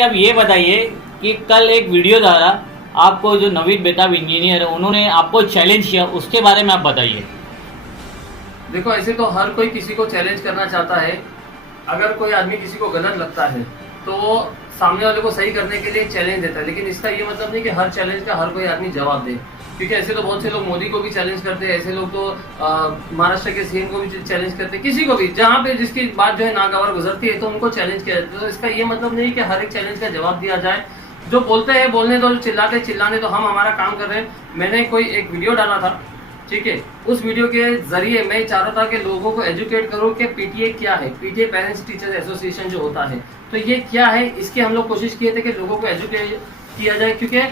अब ये बताइए कि कल एक वीडियो डाला, आपको जो नवीन बेताब इंजीनियर है उन्होंने आपको चैलेंज किया, उसके बारे में आप बताइए। देखो, ऐसे तो हर कोई किसी को चैलेंज करना चाहता है। अगर कोई आदमी किसी को गलत लगता है तो वो सामने वाले को सही करने के लिए चैलेंज देता है, लेकिन इसका ये मतलब नहीं कि हर चैलेंज का हर कोई आदमी जवाब दे। क्योंकि ऐसे तो बहुत से लोग मोदी को भी चैलेंज करते हैं, ऐसे लोग तो महाराष्ट्र के सीएम को भी चैलेंज करते हैं, किसी को भी जहाँ पे जिसकी बात जो है नागवार गुजरती है तो उनको चैलेंज किया जाता है। तो इसका ये मतलब नहीं कि हर एक चैलेंज का जवाब दिया जाए। जो बोलते हैं बोलने दो, चिल्लाते चिल्लाने तो हम हमारा काम कर रहे हैं। मैंने कोई एक वीडियो डाला था, ठीक है, उस वीडियो के जरिए मैं चाह रहा था कि लोगों को एजुकेट करूं कि पीटीए क्या है, पीटीए पेरेंट्स टीचर्स एसोसिएशन जो होता है तो ये क्या है, इसके हम लोग कोशिश किए थे कि लोगों को एजुकेट किया जाए। क्योंकि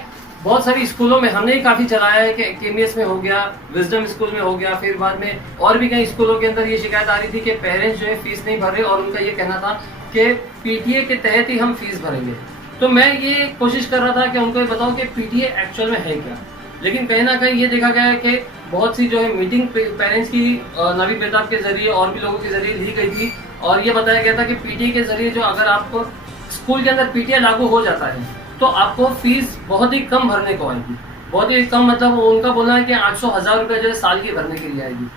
बहुत सारी स्कूलों में हमने ही काफ़ी चलाया है कि केमीएस में हो गया, विजडम स्कूल में हो गया, फिर बाद में और भी कई स्कूलों के अंदर ये शिकायत आ रही थी कि पेरेंट्स जो है फीस नहीं भर रहे और उनका ये कहना था कि पीटीए के तहत ही हम फीस भरेंगे। तो मैं ये कोशिश कर रहा था कि उनको ये बताऊं कि पीटीए एक्चुअल में है क्या। लेकिन कहीं ना कहीं ये देखा गया है कि बहुत सी जो है मीटिंग पेरेंट्स की नवीन बेताब के जरिए और भी लोगों के जरिए ली गई थी और ये बताया गया था कि पीटीए के जरिए जो अगर आपको स्कूल के अंदर पीटीए लागू हो जाता है तो आपको फीस बहुत ही कम भरने को आएगी। बहुत ही कम मतलब उनका बोलना है कि 800-1000 रुपये जो है साल की भरने के लिए आएगी।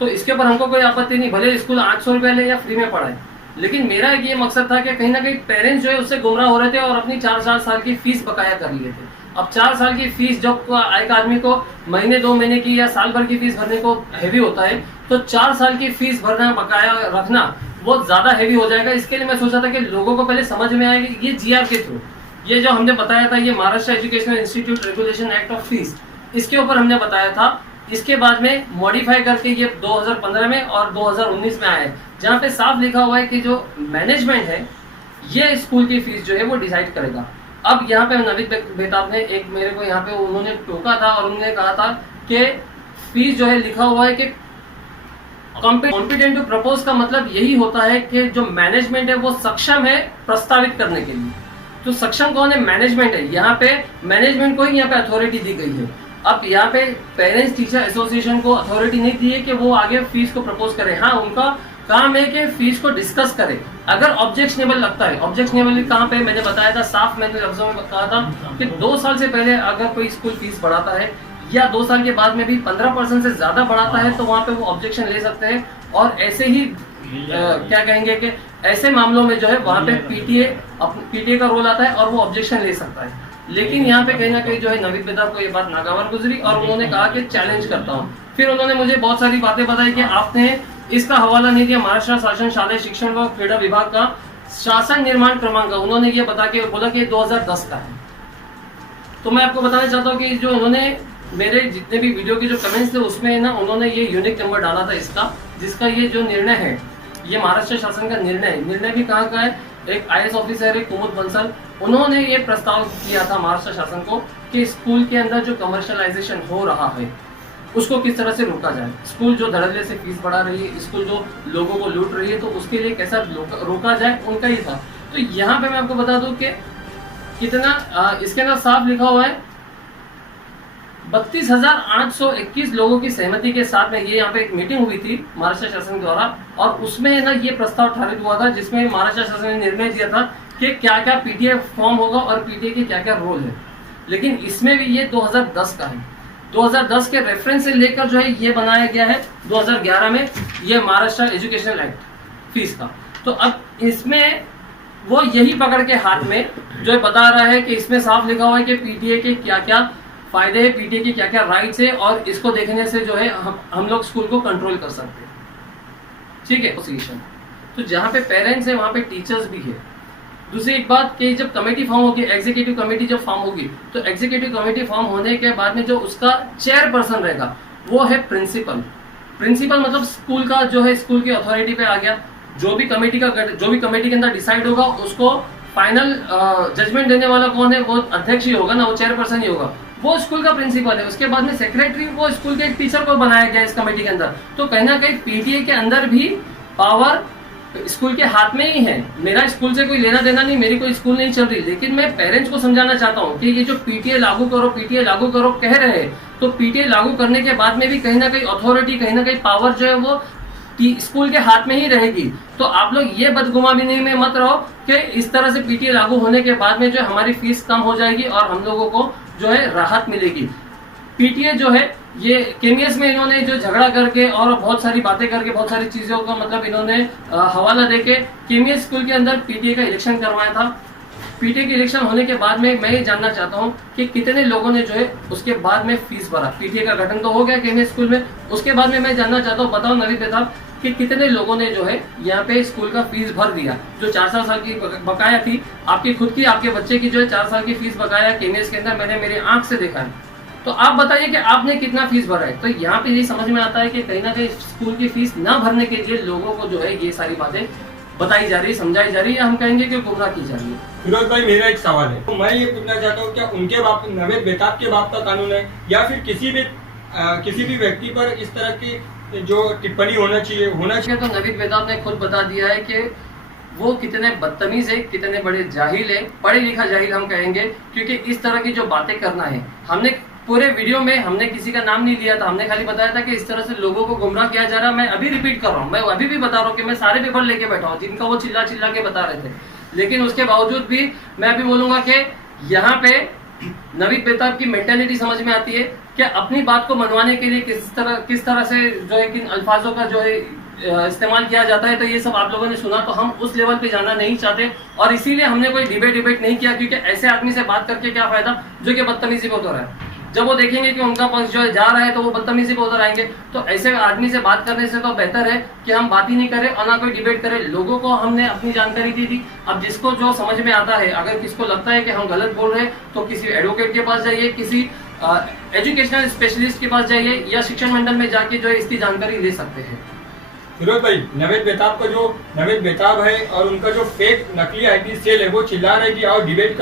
तो इसके ऊपर हमको कोई आपत्ति नहीं, भले स्कूल 800 रुपये ले या फ्री में पढ़ाए। लेकिन मेरा ये मकसद था कि कहीं ना कहीं पेरेंट्स जो है उससे गुमराह हो रहे थे और अपनी 4-4 साल की फीस बकाया कर लिए थे। अब 4 साल की फीस जब एक आदमी को महीने 2 महीने की या साल भर की फीस भरने को हैवी होता है तो 4 साल की फीस भरना, बकाया रखना बहुत ज्यादा हैवी हो जाएगा। इसके लिए मैं सोचा था कि लोगों को पहले समझ में आएगा। ये जीआर के थ्रू ये जो हमने बताया था, ये Maharashtra educational institute regulation act of fees, इसके ऊपर हमने बताया था। इसके बाद में मॉडिफाई करके ये 2015 में और 2019 में आया है, जहाँ पे साफ लिखा हुआ है कि जो मैनेजमेंट है ये स्कूल की फीस जो है वो डिसाइड करेगा। अब यहाँ पे नवीन बेताब ने एक मेरे को यहाँ पे उन्होंने टोका था और उन्होंने कहा था कि फीस जो है लिखा हुआ है कि कॉम्पिटेंट टू प्रपोज का मतलब यही होता है कि जो मैनेजमेंट है वो सक्षम है प्रस्तावित करने के लिए। तो सक्षम कौन है? मैनेजमेंट है। यहाँ पे मैनेजमेंट को ही यहाँ पे अथॉरिटी दी गई है। अब यहाँ पे पेरेंट्स टीचर एसोसिएशन को अथॉरिटी नहीं दी है कि वो आगे फीस को प्रपोज करे। हाँ, उनका काम है कि फीस को डिस्कस करे अगर ऑब्जेक्शनेबल लगता है। ऑब्जेक्शनेबल कहाँ पे मैंने बताया था, साफ मैंने लफ्जों में कहा था कि 2 साल से पहले अगर कोई स्कूल फीस बढ़ाता है या 2 साल के बाद में भी 15% से ज्यादा बढ़ाता है तो वहाँ पे वो ऑब्जेक्शन ले सकते हैं। और ऐसे ही क्या कहेंगे कि ऐसे मामलों में जो है वहाँ पे पीटीए का रोल आता है और वो ऑब्जेक्शन ले सकता है। लेकिन यहाँ पे कहीं ना कहीं जो है नवीन बेताब को ये बात नागवार गुजरी और उन्होंने कहा कि चैलेंज करता हूँ। फिर उन्होंने मुझे बहुत सारी बातें बताई कि आपने इसका हवाला नहीं दिया महाराष्ट्र शासन शालेय शिक्षण व क्रीड़ा विभाग का शासन निर्माण क्रमांक। उन्होंने ये बता के बोला कि 2010 का है। तो मैं आपको बताना चाहता हूँ कि जो उन्होंने मेरे जितने भी वीडियो के जो कमेंट्स थे उसमें ना उन्होंने ये यूनिक नंबर डाला था इसका, जिसका ये जो निर्णय है ये महाराष्ट्र शासन का निर्णय है। निर्णय भी कहाँ का है? एक आईएएस ऑफिसर है कुमुद बंसल, उन्होंने ये प्रस्ताव किया था महाराष्ट्र शासन को कि स्कूल के अंदर जो कमर्शियलाइजेशन हो रहा है उसको किस तरह से रोका जाए। स्कूल जो धड़ल्ले से फीस बढ़ा रही है, स्कूल जो लोगों को लूट रही है, तो उसके लिए कैसा रोका जाए, उनका ही था। तो यहाँ पे मैं आपको बता दूं कि कितना इसके अंदर साफ लिखा हुआ है 32,821 लोगों की सहमति के साथ में ये यहाँ पे एक मीटिंग हुई थी महाराष्ट्र शासन द्वारा और उसमें ना ये प्रस्ताव पारित हुआ था जिसमें महाराष्ट्र शासन ने निर्णय दिया था कि क्या क्या पीटीए फॉर्म होगा और पीटीए के क्या क्या रोल है। लेकिन इसमें भी ये 2010 का है। 2010 के रेफरेंस से लेकर जो है ये बनाया गया है 2011 में ये महाराष्ट्र एजुकेशनल एक्ट फीस का। तो अब इसमें वो यही पकड़ के हाथ में जो है बता रहा है कि इसमें साफ लिखा हुआ है कि पीटीए के क्या क्या फायदे है, पीटीए के क्या क्या राइट्स है और इसको देखने से जो है हम लोग स्कूल को कंट्रोल कर सकते हैं। ठीक है, एसोसिएशन तो जहाँ पे पेरेंट्स है वहाँ पे टीचर्स भी है। दूसरी एक बात कि जब कमेटी फॉर्म होगी, एग्जीक्यूटिव कमेटी जब फॉर्म होगी तो एग्जीक्यूटिव कमेटी फॉर्म होने के बाद में जो उसका चेयरपर्सन रहेगा वो है प्रिंसिपल। प्रिंसिपल मतलब स्कूल का जो है स्कूल की अथॉरिटी पे आ गया। जो भी कमेटी के अंदर डिसाइड होगा उसको फाइनल जजमेंट देने वाला कौन है? वो अध्यक्ष ही होगा ना, वो चेयरपर्सन ही होगा, वो स्कूल का प्रिंसिपल है। उसके बाद में सेक्रेटरी वो स्कूल के एक टीचर को बनाया गया इस कमेटी के अंदर। तो कहीं ना कहीं पीटीए के अंदर भी पावर स्कूल के हाथ में ही है। मेरा स्कूल से कोई लेना देना नहीं, मेरी कोई स्कूल नहीं चल रही, लेकिन मैं पेरेंट्स को समझाना चाहता हूँ कि ये जो पीटीए लागू करो कह रहे हैं, तो पीटीए लागू करने के बाद में भी कहीं ना कहीं अथॉरिटी, कहीं ना कहीं पावर जो है वो स्कूल के हाथ में ही रहेगी। तो आप लोग ये बदगुमानी में मत रहो कि इस तरह से पीटीए लागू होने के बाद में जो है हमारी फीस कम हो जाएगी और हम लोगों को जो है राहत मिलेगी। पीटीए जो है ये केमीएस में इन्होंने जो झगड़ा करके और बहुत सारी बातें करके बहुत सारी चीजों का मतलब इन्होंने हवाला देके केमीएस स्कूल के अंदर पीटीए का इलेक्शन करवाया था। पीटीए के इलेक्शन होने के बाद में मैं ये जानना चाहता हूँ कि कितने लोगों ने जो है उसके बाद में फीस भरा। पीटीए का गठन तो हो गया केमीएस स्कूल में, उसके बाद में मैं जानना चाहता हूँ, बताओ नवीन बेताब कि कितने लोगों ने जो है यहाँ पे स्कूल का फीस भर दिया। जो 4 साल की बकाया थी आपकी खुद की, आपके बच्चे की जो है 4 साल की फीस बकाया केमीएस के अंदर मैंने मेरी आंख से देखा है। तो आप बताइए कि आपने कितना फीस भरा है। तो यहाँ पे ये समझ में आता है कि कहीं ना कहीं स्कूल की फीस ना भरने के लिए लोगों को जो है ये सारी बातें बताई जा रही है, समझाई जा रही है, हम कहेंगे कि गुमराह की जा रही है। फिरोज भाई मेरा एक सवाल है, तो मैं ये पूछना चाहता हूँ क्या उनके बाप नवेद बेताब के बाप का कानून है या फिर किसी भी व्यक्ति पर इस तरह की जो टिप्पणी होना चाहिए। तो नवीद बेताब ने खुद बता दिया है कि वो कितने बदतमीज है, कितने बड़े जाहिल है, पढ़े लिखा जाहिल हम कहेंगे, क्योंकि इस तरह की जो बातें करना है। हमने पूरे वीडियो में हमने किसी का नाम नहीं लिया था, हमने खाली बताया था कि इस तरह से लोगों को गुमराह किया जा रहा है। मैं अभी रिपीट कर रहा हूँ, मैं अभी भी बता रहा हूँ कि मैं सारे पेपर लेके बैठा हूँ जिनका वो चिल्ला चिल्ला के बता रहे थे, लेकिन उसके बावजूद भी मैं अभी बोलूंगा कि यहाँ पे नवीद बेताब की मेंटेलिटी समझ में आती है कि अपनी बात को मनवाने के लिए किस तरह से जो है किन अल्फाजों का जो है इस्तेमाल किया जाता है। तो ये सब आप लोगों ने सुना, तो हम उस लेवल पे जाना नहीं चाहते और इसीलिए हमने कोई डिबेट नहीं किया, क्योंकि ऐसे आदमी से बात करके क्या फायदा जो कि बदतमीजी पे उतर रहा है। जब वो देखेंगे कि उनका पक्ष जो है जा रहा है तो वो बदतमीजी पे उतर आएंगे। तो ऐसे आदमी से बात करने से तो बेहतर है कि हम बात ही नहीं करें और ना कोई डिबेट करें। लोगों को हमने अपनी जानकारी दी थी, अब जिसको जो समझ में आता है, अगर किसको लगता है कि हम गलत बोल रहे हैं तो किसी एडवोकेट के पास जाइए, किसी एजुकेशनल स्पेशलिस्ट के पास जाइए या शिक्षण मंडल में जाके जो है इसकी जानकारी ले सकते हैं। फिरोज भाई नवेद बेताब का जो नवेद बेताब है और उनका जो फेक नकली आईटी सेल है वो चिल्ला रहे कि आओ डिबेट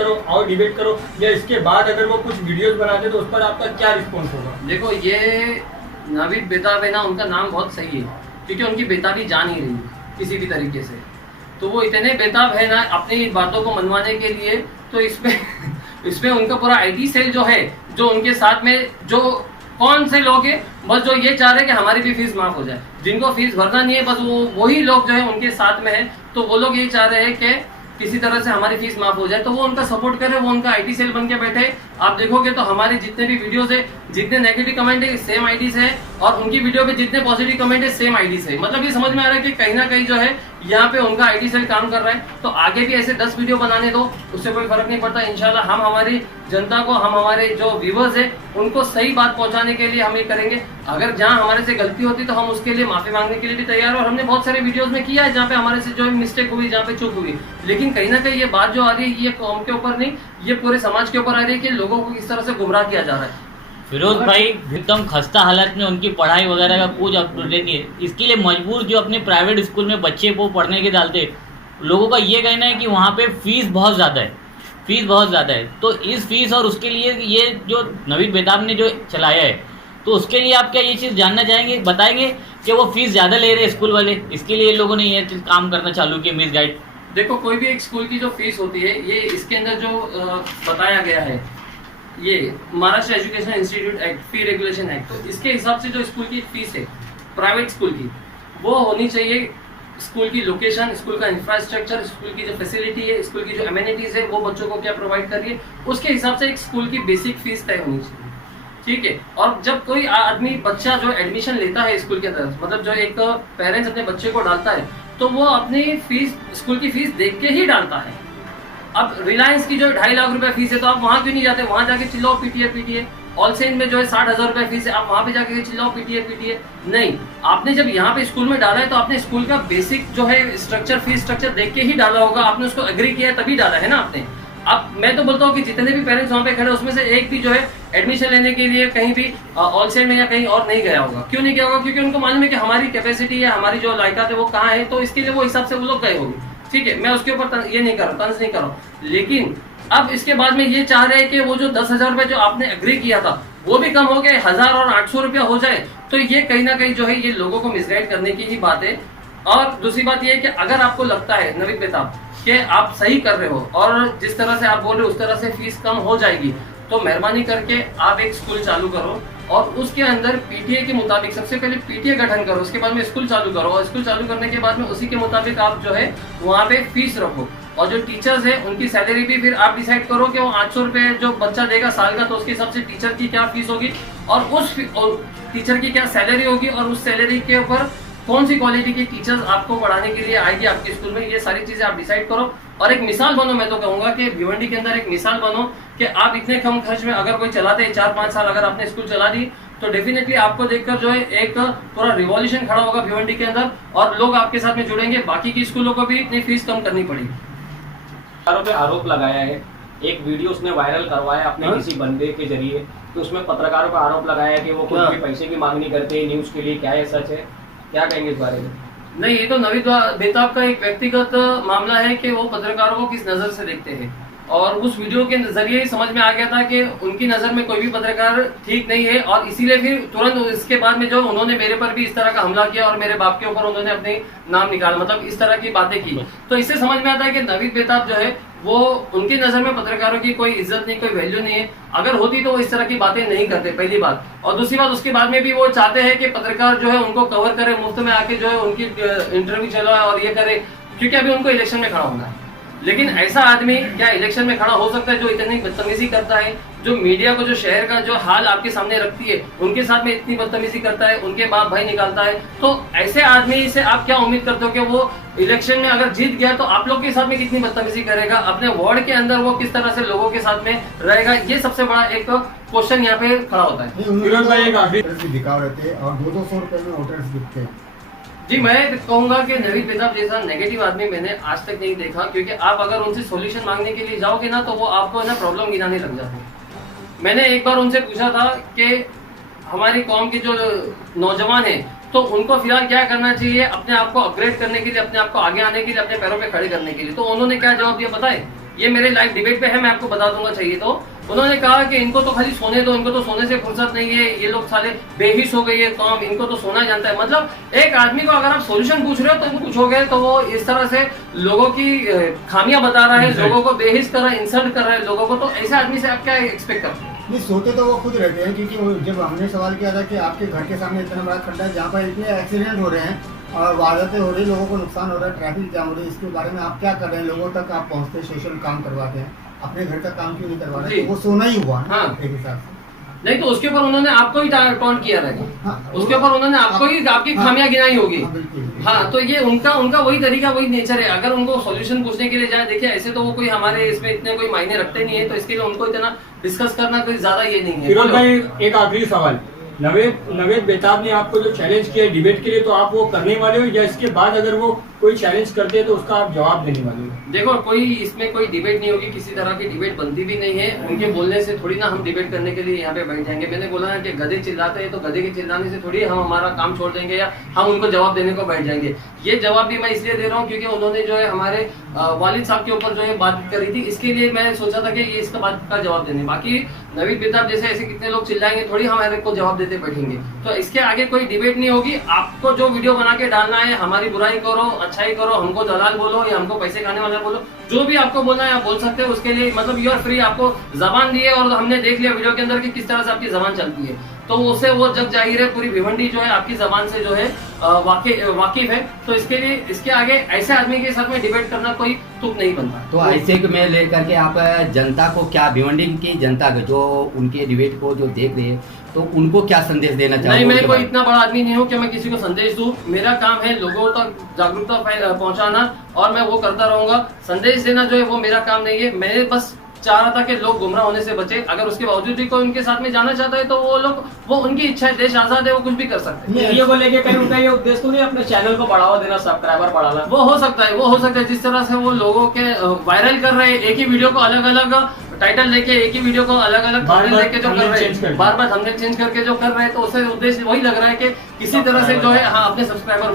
करो, या इसके बाद अगर वो कुछ वीडियोस बनाते तो उस पर आपका क्या रिस्पॉन्स होगा? देखो ये नवीद बेताब है ना, उनका नाम बहुत सही है क्योंकि उनकी बेताबी जान ही रही है किसी भी तरीके से। तो वो इतने बेताब है ना अपनी बातों को मनवाने के लिए, तो इसमें उनका पूरा आईटी सेल जो है, जो उनके साथ में जो कौन से लोग हैं बस जो ये चाह रहे हैं कि हमारी भी फीस माफ हो जाए, जिनको फीस भरना नहीं है बस वही लोग जो है उनके साथ में है। तो वो लोग ये चाह रहे हैं कि किसी तरह से हमारी फीस माफ हो जाए, तो वो उनका सपोर्ट करे, वो उनका आईटी सेल बन के बैठे। आप देखोगे तो हमारे जितने भी वीडियोस है, जितने नेगेटिव कमेंट है सेम आईडी से है और उनकी वीडियो पे जितने पॉजिटिव कमेंट है सेम आईडी से। मतलब ये समझ में आ रहा है कि कहीं ना कहीं जो है यहाँ पे उनका आईटी सेल काम कर रहा है। तो आगे भी ऐसे 10 वीडियो बनाने दो, उससे कोई फर्क नहीं पड़ता। इंशाल्लाह हम हमारी जनता को, हम हमारे जो व्यूवर्स है उनको सही बात पहुंचाने के लिए हम ये करेंगे। अगर जहाँ हमारे से गलती होती तो हम उसके लिए माफी मांगने के लिए भी तैयार है और हमने बहुत सारे वीडियोस में किया है जहाँ पे हमारे से जो मिस्टेक हुई, जहाँ पे चूक हुई। लेकिन कहीं ना कहीं ये बात जो आ रही है ये कौम के ऊपर नहीं, ये पूरे समाज के ऊपर आ रही है कि लोगों को किस तरह से गुमराह किया जा रहा है। फिरोज भाई एकदम खस्ता हालत में, उनकी पढ़ाई वगैरह का कुछ अप टू डेट नहीं है। इसके लिए मजबूर जो अपने प्राइवेट स्कूल में बच्चे को पढ़ने के डालते, लोगों का ये कहना है कि वहाँ पे फीस बहुत ज़्यादा है। तो इस फीस और उसके लिए ये जो नवीद बेताब ने जो चलाया है, तो उसके लिए आप क्या ये चीज़ जानना चाहेंगे, बताएंगे कि वो फीस ज़्यादा ले रहे हैं स्कूल वाले, इसके लिए लोगों ने ये काम करना चालू किया मिस गाइड? देखो कोई भी एक स्कूल की जो फीस होती है, ये इसके अंदर जो बताया गया है, ये महाराष्ट्र एजुकेशन इंस्टीट्यूट एक्ट, फी रेगुलेशन एक्ट, तो इसके हिसाब से जो स्कूल की फीस है प्राइवेट स्कूल की, वो होनी चाहिए स्कूल की लोकेशन, स्कूल का इंफ्रास्ट्रक्चर, स्कूल की जो फैसिलिटी है, स्कूल की जो एमिनिटीज है, वो बच्चों को क्या प्रोवाइड कर रही है, उसके हिसाब से एक स्कूल की बेसिक फीस तय होनी चाहिए। ठीक है। और जब कोई आदमी बच्चा जो एडमिशन लेता है स्कूल के अंदर, मतलब जो एक पेरेंट्स अपने बच्चे को डालता है, तो वो अपनी फीस, स्कूल की फीस देख के ही डालता है। अब रिलायंस की जो 2.5 लाख रुपए फीस है, तो आप वहां क्यों नहीं जाते, वहां जाके चिल्लाओ पीटीए। ऑलसेन में जो है 60,000 रुपए फीस है, आप वहां पे जाके चिल्लाओ पीटीए। नहीं, आपने जब यहाँ पे स्कूल में डाला है तो आपने स्कूल का बेसिक जो है स्ट्रक्चर, फीस स्ट्रक्चर देख के ही डाला होगा, आपने उसको एग्री किया है तभी डाला है ना आपने। अब मैं तो बोलता हूँ कि जितने भी पेरेंट्स वहाँ पे खड़े उसमें से एक भी जो है एडमिशन लेने के लिए कहीं भी ऑलसेन में या कहीं और नहीं गया होगा। क्यों नहीं गया होगा? क्योंकि उनको मालूम है कि हमारी कैपेसिटी है, हमारी जो लायकात है वो कहाँ है, तो इसके लिए वो हिसाब से वो लोग गए होंगे। ठीक है, मैं उसके ऊपर ये नहीं कर रहा, तंज नहीं कर रहा, लेकिन अब इसके बाद में ये चाह रहे हैं कि वो जो 10,000 रुपए जो आपने एग्री किया था वो भी कम हो गए, 1,000 और 800 रुपया हो जाए, तो ये कहीं ना कहीं जो है ये लोगों को मिसगाइड करने की ही बात है। और दूसरी बात ये है कि अगर आपको लगता है नवीद बेताब कि आप सही कर रहे हो और जिस तरह से आप बोल रहे हो उस तरह से फीस कम हो जाएगी, तो मेहरबानी करके आप एक स्कूल चालू करो और उसके अंदर पीटीए के मुताबिक सबसे पहले पीटीए गठन करो, उसके बाद में स्कूल चालू करो, और स्कूल चालू करने के बाद में उसी के मुताबिक आप जो है वहाँ पे फीस रखो। और जो टीचर्स है उनकी सैलरी भी फिर आप डिसाइड करो कि वो 800 रुपये जो बच्चा देगा साल का, तो उसके हिसाब से टीचर की क्या फीस होगी और टीचर की क्या सैलरी होगी, और उस सैलरी के ऊपर कौन सी क्वालिटी की टीचर्स आपको पढ़ाने के लिए आएगी आपके स्कूल में, ये सारी चीजें आप डिसाइड करो और एक मिसाल बनो। मैं तो कहूंगा कि भिवंडी के अंदर एक मिसाल बनो कि आप इतने कम खर्च में अगर कोई चलाते हैं, 4-5 साल अगर आपने स्कूल चला दी, तो डेफिनेटली आपको देखकर जो है एक पूरा रिवॉल्यूशन खड़ा होगा भिवंडी के अंदर, और लोग आपके साथ में जुड़ेंगे। बाकी की स्कूलों को भी इतनी फीस कम करनी पड़ेगी। पे आरोप लगाया है, एक वीडियो उसने वायरल करवाया अपने किसी बंदे के जरिए, तो उसमें पत्रकारों पर आरोप लगाया कि वो कुछ भी पैसे की मांग नहीं करते न्यूज के लिए, क्या ये सच है? क्या कहेंगे इस बारे में? नहीं, ये तो नवीद बेताब का एक व्यक्तिगत मामला है कि वो पत्रकारों को किस नजर से देखते हैं, और उस वीडियो के जरिए ही समझ में आ गया था कि उनकी नजर में कोई भी पत्रकार ठीक नहीं है, और इसीलिए फिर तुरंत इसके बाद में जो उन्होंने मेरे पर भी इस तरह का हमला किया और मेरे बाप के ऊपर उन्होंने अपने नाम निकाला, मतलब इस तरह की बातें की। तो इससे समझ में आता है कि नवीद बेताब जो है वो उनकी नजर में पत्रकारों की कोई इज्जत नहीं, कोई वैल्यू नहीं है। अगर होती तो वो इस तरह की बातें नहीं करते, पहली बात। और दूसरी बात, उसके बाद में भी वो चाहते हैं कि पत्रकार जो है उनको कवर करे, मुफ्त में आके जो है उनकी इंटरव्यू चलाए और ये करे, क्योंकि अभी उनको इलेक्शन में खड़ा होना है। लेकिन ऐसा आदमी क्या इलेक्शन में खड़ा हो सकता है जो इतनी बदतमीजी करता है, जो मीडिया को, जो शहर का जो हाल आपके सामने रखती है, उनके साथ में इतनी बदतमीजी करता है, उनके बाप भाई निकालता है? तो ऐसे आदमी से आप क्या उम्मीद करते हो कि वो इलेक्शन में अगर जीत गया तो आप लोग के साथ में कितनी बदतमीजी करेगा, अपने वार्ड के अंदर वो किस तरह से लोगों के साथ में रहेगा? ये सबसे बड़ा एक क्वेश्चन यहाँ पे खड़ा होता है। फिरोज भाई एक आखिरी दिखाव रहते हैं और 200 रुपए में वोटर्स दिखते हैं। जी, मैं कहूंगा कि नवीद बेताब जैसा नेगेटिव आदमी मैंने आज तक नहीं देखा, क्योंकि आप अगर उनसे सॉल्यूशन मांगने के लिए जाओगे ना तो वो आपको ना प्रॉब्लम गिनाने लग जाते हैं। मैंने एक बार उनसे पूछा था कि हमारी कौम के जो नौजवान हैं तो उनको फिलहाल क्या करना चाहिए अपने आप को अपग्रेड करने के लिए, अपने आप को आगे आने के लिए, अपने पैरों पे खड़े करने के लिए, तो उन्होंने क्या जवाब दिया पता है? ये मेरे लाइव डिबेट पे है, मैं आपको बता दूंगा चाहिए तो। उन्होंने कहा कि इनको तो खाली सोने दो, इनको तो सोने से फुर्सत नहीं है, ये लोग साले बेहिस हो गई है कौम, इनको तो सोना जानता है। मतलब एक आदमी को अगर आप सॉल्यूशन पूछ रहे हो तो पूछोगे तो वो इस तरह से लोगों की खामियां बता रहा है, लोगों को बेहिस कर रहा है, इंसल्ट कर रहा है लोगों को, तो ऐसे आदमी से आप क्या एक्सपेक्ट करते हैं? नहीं, सोते तो वो खुद रहते हैं, क्योंकि जब हमने सवाल किया था कि आपके घर के सामने इतना बड़ा खड्डा है जहाँ पर इतने एक्सीडेंट हो रहे हैं और वारदातें हो रही, लोगों को नुकसान हो रहा है, ट्रैफिक जाम हो रही है, इसके बारे में आप क्या कर रहे हैं? लोगों तक आप पहुँचते हैं, सोशल काम करवाते हैं, अपने घर का काम क्यों नहीं करवाते? वो सोना ही हुआ ना एक हिसाब से। नहीं तो उसके ऊपर उन्होंने आपको ही टॉन्ट किया रहेगा, उसके ऊपर उन्होंने आपको ही आपकी खामियां गिनाई होगी। हाँ, तो ये उनका वही तरीका, वही नेचर है। अगर उनको सॉल्यूशन पूछने के लिए जाए, देखिए ऐसे तो वो कोई हमारे इसमें इतने कोई मायने रखते नहीं है, तो इसके लिए उनको इतना डिस्कस करना कोई ज्यादा ये नहीं है। फिरोज भाई एक आखिरी सवाल, नवेद बेताब ने आपको जो चैलेंज किया डिबेट के लिए, तो आप वो करने वाले हो या इसके बाद अगर वो कोई चैलेंज करते हैं तो उसका आप जवाब देने वाले हो? देखो, इसमें कोई डिबेट नहीं होगी, किसी तरह की डिबेट बनती भी नहीं है। उनके बोलने से थोड़ी ना हम डिबेट करने के लिए यहाँ पे बैठ जाएंगे। मैंने बोला ना कि गधे चिल्लाते हैं तो गधे के चिल्लाने से थोड़ी हम हमारा काम छोड़ देंगे या हम उनको जवाब देने को बैठ जाएंगे। ये जवाब भी मैं इसलिए दे रहा हूँ क्योंकि उन्होंने जो है हमारे वालिद साहब के ऊपर जो है बात करी थी, इसके लिए मैं सोचा था कि ये इसका बात का जवाब देने। बाकी नवीद बेताब जैसे ऐसे कितने लोग चिल्लाएंगे, थोड़ी हमारे को जवाब देते बैठेंगे। तो इसके आगे कोई डिबेट नहीं होगी। आपको जो वीडियो बना के डालना है, हमारी बुराई करो, अच्छाई करो, हमको दलाल बोलो या हमको पैसे खाने वाला बोलो, जो भी आपको बोलना है आप बोल सकते हो। उसके लिए मतलब यू आर फ्री। आपको जबान दी है और हमने देख लिया वीडियो के अंदर कि किस तरह से आपकी जबान चलती है, तो उससे वो जग जाहिर है पूरी भिवंडी जो है आपकी जबान से जो है वाकिफ है। तो इसके लिए इसके आगे ऐसे आदमी के साथ में डिबेट करना कोई तुक नहीं बनता। तो ऐसे में लेकर के आप जनता को क्या, भिवंडी की जनता को जो उनके डिबेट को जो देख रहे हैं, तो उनको क्या संदेश देना चाहिए? नहीं, मैं कोई इतना बड़ा आदमी नहीं हूँ कि मैं किसी को संदेश दूं। मेरा काम है लोगों तक जागरूकता पहुंचाना और मैं वो करता रहूंगा। संदेश देना जो है वो मेरा काम नहीं है। मैं बस चाह रहा था कि लोग गुमराह होने से बचे। अगर उसके बावजूद भी कोई उनके साथ में जाना चाहता है तो वो उनकी इच्छा है, देश आजाद है, वो कुछ भी कर सकते हैं। वीडियो को लेके कहीं उनका ये उद्देश्य तो नहीं अपने चैनल को बढ़ावा देना, सब्सक्राइबर बढ़ाना? वो हो सकता है जिस तरह से वो लोगों के वायरल कर रहे हैं, एक ही वीडियो को अलग अलग टाइटल लेके, एक ही वीडियो को अलग अलग थंबनेल लेके जो कर रहे हैं, बार बार थंबनेल चेंज करके जो कर रहे हैं, तो उससे उद्देश्य वही लग रहा है कि किसी तरह से जो है हाँ अपने सब्सक्राइबर